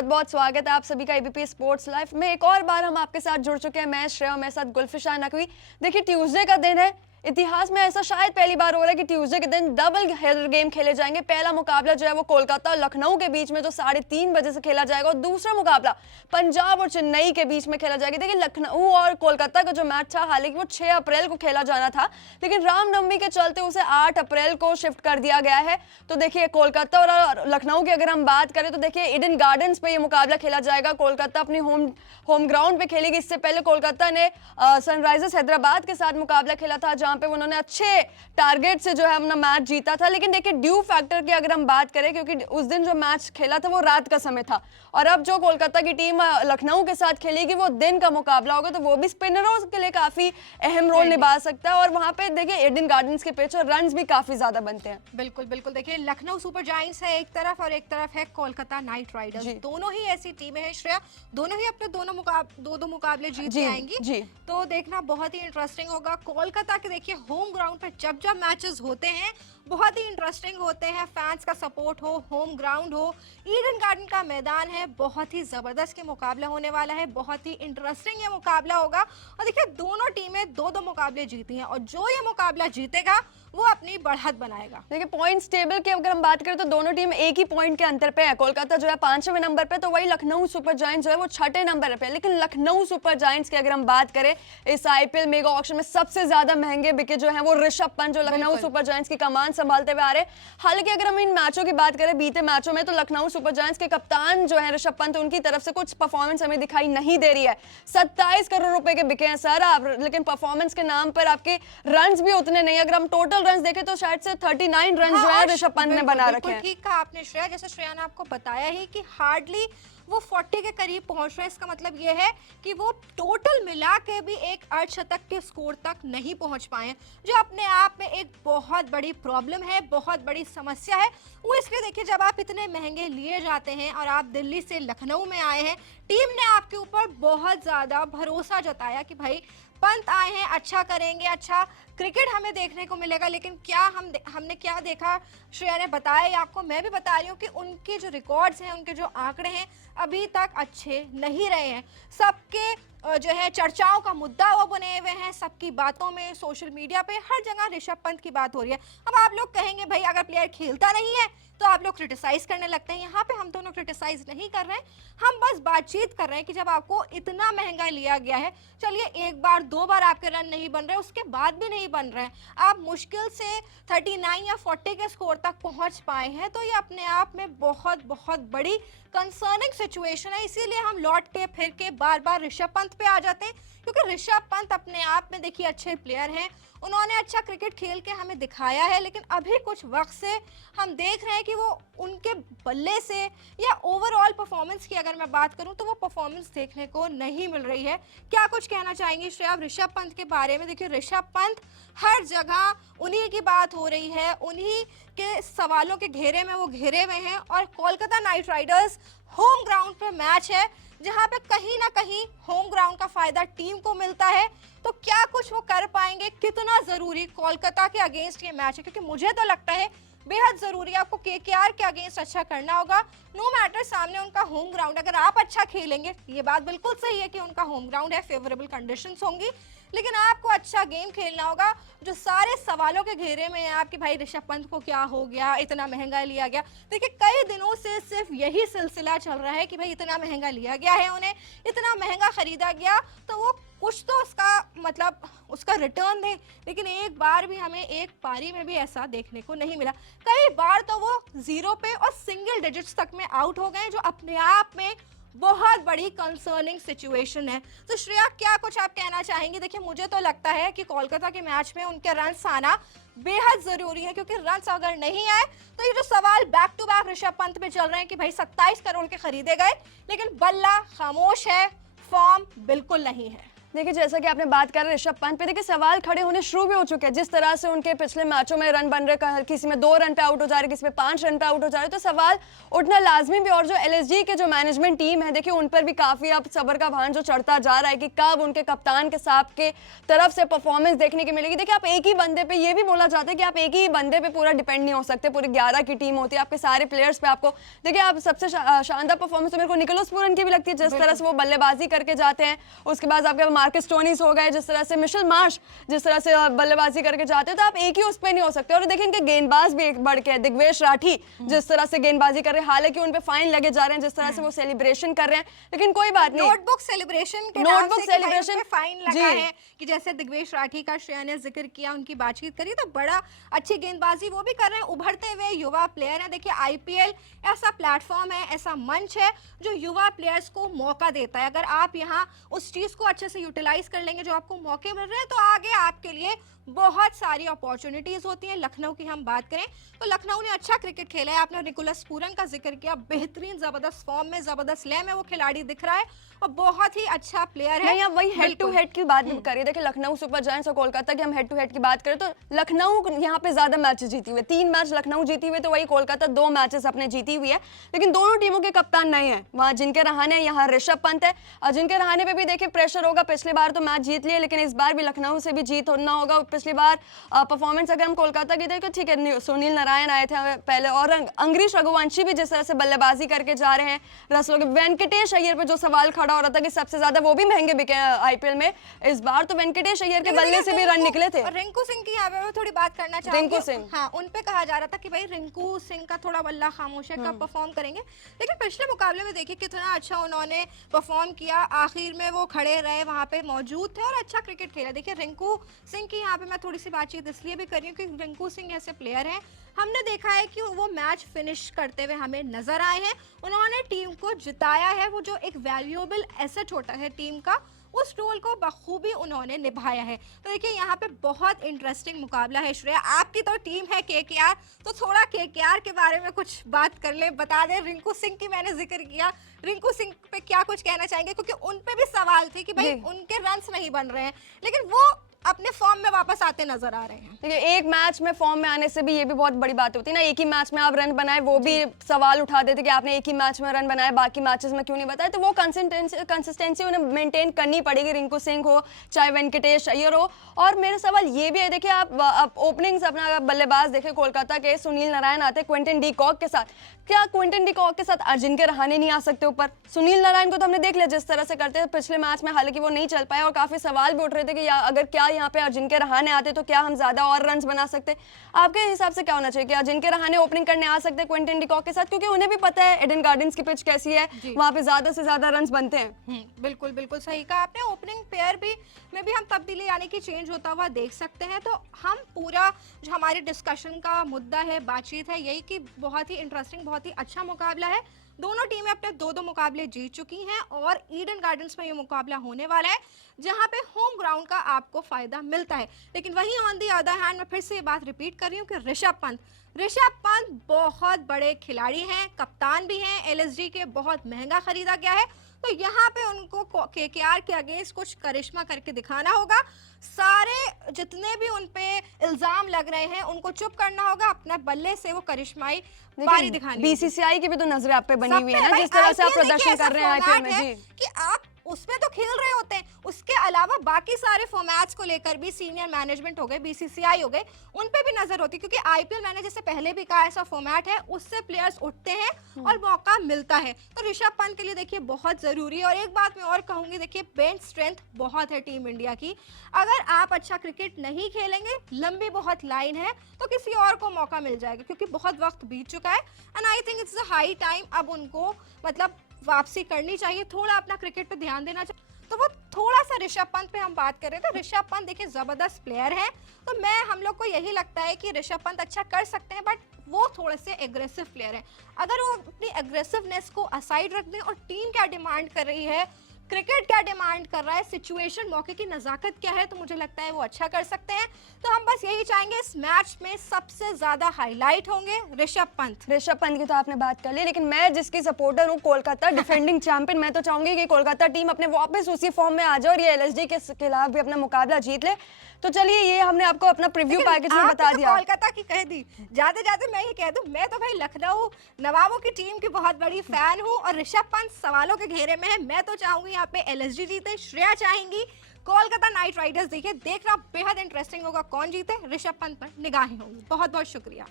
बहुत बहुत स्वागत है आप सभी का एबीपी स्पोर्ट्स लाइव में। एक और बार हम आपके साथ जुड़ चुके हैं। मैं श्रेया, मेरे साथ गुलफिशा नकवी। देखिए, ट्यूसडे का दिन है। इतिहास में ऐसा शायद पहली बार हो रहा है कि ट्यूसडे के दिन डबल हेडर गेम खेले जाएंगे। पहला मुकाबला जो है वो कोलकाता और लखनऊ के बीच में जो 3:30 बजे से खेला जाएगा, और दूसरा मुकाबला पंजाब और चेन्नई के बीच में खेला जाएगा। देखिए, लखनऊ और कोलकाता का जो मैच था, हालांकि वो 6 अप्रैल को खेला जाना था, लेकिन रामनवमी के चलते उसे 8 अप्रैल को शिफ्ट कर दिया गया है। तो देखिए, कोलकाता और लखनऊ की अगर हम बात करें तो देखिए, ईडन गार्डन्स पे ये मुकाबला खेला जाएगा। कोलकाता अपनी होम ग्राउंड पे खेलेगी। इससे पहले कोलकाता ने सनराइजर्स हैदराबाद के साथ मुकाबला खेला था, जहां पे उन्होंने अच्छे टारगेट से जो है अपना मैच जीता था। लेकिन देखिए, ड्यू फैक्टर की अगर हम बात करें, क्योंकि उस दिन जो मैच खेला था वो रात का समय था, और अब जो कोलकाता की टीम लखनऊ के साथ खेलेगी वो दिन का मुकाबला होगा, तो वो भी स्पिनरों के लिए काफी अहम रोल निभा सकता है। और वहां पे देखिए, ईडन गार्डन्स के पिच और रन्स भी काफी ज्यादा बनते हैं। बिल्कुल बिल्कुल। देखिए, लखनऊ सुपर जायंट्स है एक तरफ और एक तरफ है कोलकाता नाइट राइडर्स। दोनों ही ऐसी टीमें हैं श्रेया, दोनों ही अपने दो मुकाबले जीत के आएंगी। तो देखना बहुत ही इंटरेस्टिंग होगा। कोलकाता के देखिए होम ग्राउंड पे जब मैचेस होते हैं बहुत ही इंटरेस्टिंग होते हैं। फैंस का सपोर्ट हो, होम ग्राउंड हो, ईडन गार्डन का मैदान है, बहुत ही जबरदस्त के मुकाबला होने वाला है। बहुत ही इंटरेस्टिंग ये मुकाबला होगा। और देखिए, दोनों टीमें दो मुकाबले जीती हैं, और जो ये मुकाबला जीतेगा वो अपनी बढ़त बनाएगा। देखिए, पॉइंट्स टेबल की अगर हम बात करें तो दोनों टीम एक ही पॉइंट के अंतर पे है। कोलकाता जो है 5वें नंबर पे, तो वही लखनऊ सुपर जायंट्स जो है वो 6ठे नंबर पे है। लेकिन लखनऊ सुपर जायंट्स की अगर हम बात करें, इस आईपीएल मेगा ऑक्शन में सबसे ज्यादा महंगे बिके जो है वो ऋषभ पंत, जो लखनऊ सुपर जायंट्स की कमान संभालते हुए आ रहे। हालांकि अगर हम इन मैचों की बात करें, बीते मैचों में, तो लखनऊ सुपर जायंट्स के कप्तान जो है ऋषभ पंत, उनकी तरफ से कुछ परफॉर्मेंस हमें दिखाई नहीं दे रही है। 27 करोड़ रुपए के बिके हैं सर आप, लेकिन परफॉर्मेंस के नाम पर आपके रन भी उतने नहीं। अगर हम टोटल रन देखें तो शायद से 39 रन जो है ऋषभ पंत ने बना रखे हैं। ठीक कहा आपने श्रेया, जैसे श्रेया ने आपको बताया ही कि हार्डली वो 40 के करीब पहुंच रहे हैं। इसका मतलब ये है कि वो टोटल मिला के भी एक अर्धशतक के स्कोर तक नहीं पहुंच पाए, जो अपने आप में एक बहुत बड़ी प्रॉब्लम है, बहुत बड़ी समस्या है। वो इसलिए देखिए, जब आप इतने महंगे लिए जाते हैं और आप दिल्ली से लखनऊ में आए हैं, टीम ने आपके ऊपर बहुत ज़्यादा भरोसा जताया कि भाई पंत आए हैं, अच्छा करेंगे, अच्छा क्रिकेट हमें देखने को मिलेगा। लेकिन क्या हमने क्या देखा, श्रेया ने बताया आपको, मैं भी बता रही हूँ कि उनके जो रिकॉर्ड्स हैं, उनके जो आंकड़े हैं, अभी तक अच्छे नहीं रहे हैं। सबके जो है चर्चाओं का मुद्दा वो बने हुए हैं, सबकी बातों में, सोशल मीडिया पे हर जगह ऋषभ पंत की बात हो रही है। अब आप लोग कहेंगे भाई अगर प्लेयर खेलता नहीं है तो आप लोग क्रिटिसाइज करने लगते हैं। यहाँ पे हम दोनों क्रिटिसाइज नहीं कर रहे हैं, हम बस बातचीत कर रहे हैं कि जब आपको इतना महंगा लिया गया है, चलिए एक बार दो बार आपके रन नहीं बन रहे, उसके बाद भी नहीं बन रहे हैं, आप मुश्किल से 39 या 40 के स्कोर तक पहुंच पाए हैं, तो ये अपने आप में बहुत बहुत बड़ी कंसर्निंग सिचुएशन है। इसीलिए हम लौट के फिर के बार बार ऋषभ पंत पे आ जाते हैं, क्योंकि ऋषभ पंत अपने आप में देखिए अच्छे प्लेयर हैं, उन्होंने अच्छा क्रिकेट खेल के हमें दिखाया है। लेकिन अभी कुछ वक्त से हम देख रहे हैं कि वो उनके बल्ले से या ओवरऑल परफॉर्मेंस की अगर मैं बात करूं तो वो परफॉर्मेंस देखने को नहीं मिल रही है। क्या कुछ कहना चाहेंगे श्रेया ऋषभ पंत के बारे में? देखिए, ऋषभ पंत हर जगह उन्हीं की बात हो रही है, उन्हीं के सवालों के घेरे में वो घिरे हुए हैं। और Kolkata night Riders home ground पे मैच है, जहां पे कहीं ना कहीं होम ग्राउंड का फायदा टीम को मिलता है। तो क्या कुछ वो कर पाएंगे, कितना जरूरी कोलकाता के अगेंस्ट ये मैच है, क्योंकि मुझे तो लगता है बेहद जरूरी है। आपको केकेआर के अगेंस्ट अच्छा करना होगा, नो मैटर सामने उनका होम ग्राउंड। अगर आप अच्छा खेलेंगे, ये बात बिल्कुल सही है कि उनका होम ग्राउंड है, फेवरेबल कंडीशंस होंगी, लेकिन आपको अच्छा गेम खेलना होगा। जो सारे सवालों के घेरे में है आपके भाई ऋषभ पंत को क्या हो गया, इतना महंगा लिया गया। देखिए, कई दिनों से सिर्फ यही सिलसिला चल रहा है कि भाई इतना महंगा लिया गया है, उन्हें इतना महंगा खरीदा गया, तो वो कुछ तो उसका मतलब उसका रिटर्न दे। लेकिन एक बार भी हमें एक पारी में भी ऐसा देखने को नहीं मिला। कई बार तो वो जीरो पे और सिंगल डिजिट्स तक में आउट हो गए, जो अपने आप में बहुत बड़ी कंसर्निंग सिचुएशन है। तो श्रेया, क्या कुछ आप कहना चाहेंगे? देखिए, मुझे तो लगता है कि कोलकाता के मैच में उनके रन्स आना बेहद जरूरी है, क्योंकि रन्स अगर नहीं आए तो ये जो सवाल back to back Rishabh Pant पे चल रहे हैं कि भाई 27 करोड़ के खरीदे गए, लेकिन बल्ला खामोश है, फॉर्म बिल्कुल नहीं है। देखिए जैसा कि आपने बात कर ऋषभ पंत पे, देखिए सवाल खड़े होने शुरू भी हो चुके हैं। जिस तरह से उनके पिछले मैचों में रन बन रहे, किसी में 2 रन पे आउट हो जा रहे, किसी में 5 रन पे आउट हो जा रहे, तो सवाल उठना लाजमी भी। और जो एलएसजी के जो मैनेजमेंट टीम है, देखिए उन पर भी काफी अब सब्र का भान जो चढ़ता जा रहा है कि कब उनके कप्तान के साथ के तरफ से परफॉर्मेंस देखने की मिलेगी। देखिए आप एक ही बंदे पे, ये भी बोला जाता है कि आप एक ही बंदे पे पूरा डिपेंड नहीं हो सकते, पूरी 11 की टीम होती है, आपके सारे प्लेयर्स पे आपको, देखिए आप सबसे शानदार परफॉर्मेंस तो मेरे को निकोलस पूरन की भी लगती है, जिस तरह से वो बल्लेबाजी करके जाते हैं। उसके बाद आपके मार्कस स्टोनीस हो गए, जिस तरह से मिशेल मार्श जिस तरह से बल्लेबाजी करके जाते हैं, तो आप एक ही उस पे नहीं हो सकते। और देखिए इनके गेंदबाज भी एक बढ़ के, दिग्वेश राठी जिस तरह से गेंदबाजी कर रहे हैं, हालांकि उन पे फाइन लगे जा रहे हैं, जिस तरह से वो सेलिब्रेशन कर रहे हैं, लेकिन कोई बात नहीं। नोटबुक सेलिब्रेशन के नोटबुक सेलिब्रेशन फाइन लगा है कि जैसे दिग्वेश राठी का श्रेया ने जिक्र किया, उनकी बातचीत करी, तो बड़ा अच्छी गेंदबाजी वो भी कर रहे हैं, उभरते हुए युवा प्लेयर है। देखिए आईपीएल ऐसा प्लेटफॉर्म है, ऐसा मंच है जो युवा प्लेयर्स को मौका देता है। अगर आप यहाँ उस चीज को अच्छे से यूटिलाइज कर लेंगे, जो आपको मौके मिल रहे हैं, तो आगे आपके लिए बहुत सारी अपॉर्चुनिटीज होती हैं। लखनऊ की हम बात करें तो लखनऊ ने अच्छा क्रिकेट खेला है। आपने निकोलस पूरन का जिक्र किया, बेहतरीन जबरदस्त फॉर्म में, जबरदस्त लय में वो खिलाड़ी दिख रहा है और बहुत ही अच्छा प्लेयर है। नहीं, आप वही हेड टू हेड की बात भी करिए। देखिए लखनऊ सुपर जायंट्स और कोलकाता की हम हेड टू हेड की बात करें तो लखनऊ यहाँ पे ज्यादा मैचेस जीती हुई, 3 मैच लखनऊ जीती हुई, तो वही कोलकाता 2 मैचेस अपने जीती हुई है। लेकिन दोनों टीमों के कप्तान नए हैं, वहाँ जिनके रहाने यहाँ ऋषभ पंत है, और जिनके रहाने पे भी देखिए प्रेशर होगा। पिछली बार तो मैच जीत लिए, लेकिन इस बार भी लखनऊ से भी जीत होना होगा। पिछली बार परफॉर्मेंस अगर हम कोलकाता की देखें तो ठीक है, सुनील नारायण आए थे पहले, और अंग्रीश रघुवंशी भी जिस तरह से बल्लेबाजी करके जा रहे हैं। रसलों के वेंकटेश अय्यर पे जो सवाल खड़ा हो रहा था कि सबसे ज्यादा वो भी महंगे बिके आईपीएल में, इस बार तो वेंकटेश अय्यर के बल्ले से भी रन निकले थे। रिंकू सिंह की यहाँ पे मैं थोड़ी बात करना चाहूंगी। रिंकू सिंह, हाँ, उन पे कहा जा रहा था कि भाई रिंकू सिंह का थोड़ा बल्ला खामोश है, कब परफॉर्म करेंगे, लेकिन पिछले मुकाबले में देखिए कितना अच्छा उन्होंने परफॉर्म किया। आखिर में वो खड़े रहे, वहां पे मौजूद थे और अच्छा क्रिकेट खेला। देखिए रिंकू सिंह की यहाँ पे मैं थोड़ी सी बातचीत इसलिए भी कर रही हूँ कि रिंकू सिंह ऐसे प्लेयर हैं, हमने देखा है कि वो मैच फिनिश करते हुए हमें नजर आए हैं। उन्होंने टीम को जिताया है, वो जो एक वैल्यूएबल एसेट होता है टीम का, उस रोल को बखूबी उन्होंने निभाया है। तो देखिए यहाँ पे बहुत इंटरेस्टिंग मुकाबला है। श्रेया, आपकी तो टीम है केकेआर, तो थोड़ा केकेआर के बारे में कुछ बात कर ले, बता दें। रिंकू सिंह की मैंने जिक्र किया, रिंकू सिंह पे क्या कुछ कहना चाहेंगे, क्योंकि उन पे भी सवाल थे कि भाई उनके रन्स नहीं बन रहे हैं, लेकिन वो अपने फॉर्म में वापस आते नजर आ रहे हैं। देखिए एक मैच में फॉर्म में आने से भी ये भी बहुत बड़ी बात होती है ना। एक ही मैच में आप रन बनाए, वो भी सवाल उठा देते कि आपने एक ही मैच में रन बनाए, बाकी मैचेस में क्यों नहीं बताया। तो वो कंसिस्टेंसी उन्हें मेंटेन करनी पड़ेगी, रिंकू सिंह हो चाहे वेंकटेश अय्यर हो। और मेरा सवाल ये भी है, देखिए आप ओपनिंग्स अपना बल्लेबाज देखे कोलकाता के, सुनील नारायण आते क्विंटन डी कॉक के साथ, क्या क्विंटन डी कॉक के साथ अजिंक्य रहाणे नहीं आ सकते ऊपर? सुनील नारायण को तो हमने देख लिया जिस तरह से करते थे पिछले मैच में, हालांकि वो नहीं चल पाए और काफी सवाल भी उठ रहे थे कि अगर क्या यहाँ पे अजिंक्य रहाणे आते तो क्या हम ज्यादा और रन्स बना सकते। आपके हिसाब से क्या होना चाहिए कि अजिंक्य रहाणे ओपनिंग करने आ सकते क्विंटन डी कॉक के साथ, क्योंकि उन्हें भी पता है एडन गार्डन्स की पिच कैसी है, वहां पे ज्यादा से ज्यादा रन्स बनते हैं। बिल्कुल बिल्कुल सही कहा आपने। ओपनिंग पेयर भी में भी हम तब्दीली यानी कि चेंज होता हुआ देख सकते हैं। तो हम पूरा जो हमारे डिस्कशन का मुद्दा है, बातचीत है, यही कि बहुत ही इंटरेस्टिंग, बहुत ही अच्छा मुकाबला है। दोनों टीमें अपने 2-2 मुकाबले जीत चुकी हैं और ईडन गार्डन्स में ये मुकाबला होने वाला है, जहां पे होम ग्राउंड का आपको फायदा मिलता है। लेकिन वहीं ऑन दी अदर हैंड मैं फिर से ये बात रिपीट कर रही हूँ कि ऋषभ पंत बहुत बड़े खिलाड़ी हैं, कप्तान भी हैं, एलएसजी के बहुत महंगा खरीदा गया है। तो यहाँ पे उनको केकेआर के अगेंस्ट कुछ करिश्मा करके दिखाना होगा। सारे जितने भी उन पे इल्जाम लग रहे हैं उनको चुप करना होगा, अपने बल्ले से वो करिश्माई पारी दिखानी। बीसीसीआई की भी तो नजर आप पे बनी हुई है ना, जिस तरह से आप प्रदर्शन कर रहे हैं आईपीएल में जी, कि आप उसमें तो खेल रहे होते हैं, उसके अलावा बाकी सारे फॉर्मेट्स को लेकर भी सीनियर मैनेजमेंट हो गए, बीसीसीआई हो गए, उन पे भी नजर होती है। क्योंकि आईपीएल मैंने जैसे पहले भी कहा ऐसा फॉर्मेट है, उससे प्लेयर्स उठते हैं और मौका मिलता है। तो ऋषभ पंत के लिए देखिए बहुत जरूरी है। और एक बात मैं और कहूंगी, देखिए बेंच स्ट्रेंथ बहुत है टीम इंडिया की। अगर आप अच्छा क्रिकेट नहीं खेलेंगे, लंबी बहुत लाइन है, तो किसी और को मौका मिल जाएगा, क्योंकि बहुत वक्त बीत चुका है। And I think it's a high time अब उनको मतलब वापसी करनी चाहिए, थोड़ा अपना क्रिकेट पे ध्यान देना चाहिए। तो वो थोड़ा सा ऋषभ पंत पे हम बात कर रहे थे। ऋषभ पंत देखिए जबरदस्त प्लेयर है, तो हम लोग को यही लगता है कि ऋषभ पंत अच्छा कर सकते हैं, बट वो थोड़े से एग्रेसिव प्लेयर है। अगर वो अपनी एग्रेसिवनेस को असाइड रख दें और टीम क्या डिमांड कर रही है, क्रिकेट क्या डिमांड कर रहा है, सिचुएशन, मौके की नजाकत क्या है, तो मुझे लगता है वो अच्छा कर सकते हैं। तो हम बस यही चाहेंगे इस मैच में सबसे ज्यादा हाईलाइट होंगे ऋषभ पंत। ऋषभ पंत की तो आपने बात कर ली, लेकिन मैं जिसकी सपोर्टर हूँ, कोलकाता डिफेंडिंग चैंपियन, मैं तो चाहूंगी कि कोलकाता टीम अपने वापस उसी फॉर्म में आ जाए और ये एलएसडी के खिलाफ भी अपना मुकाबला जीत ले। तो चलिए, ये हमने आपको अपना प्रीव्यू पैकेज में बता दिया। कोलकाता की कह दी, जाते जाते मैं ये कह दूं, मैं तो भाई लखनऊ नवाबों की टीम की बहुत बड़ी फैन हूं और ऋषभ पंत सवालों के घेरे में है। मैं तो चाहूंगी यहाँ पे एलएसडी जीते, श्रेया चाहेंगी कोलकाता नाइट राइडर्स। देखिए, देखना बेहद इंटरेस्टिंग होगा कौन जीते। ऋषभ पंत पर निगाहें होंगी। बहुत बहुत शुक्रिया।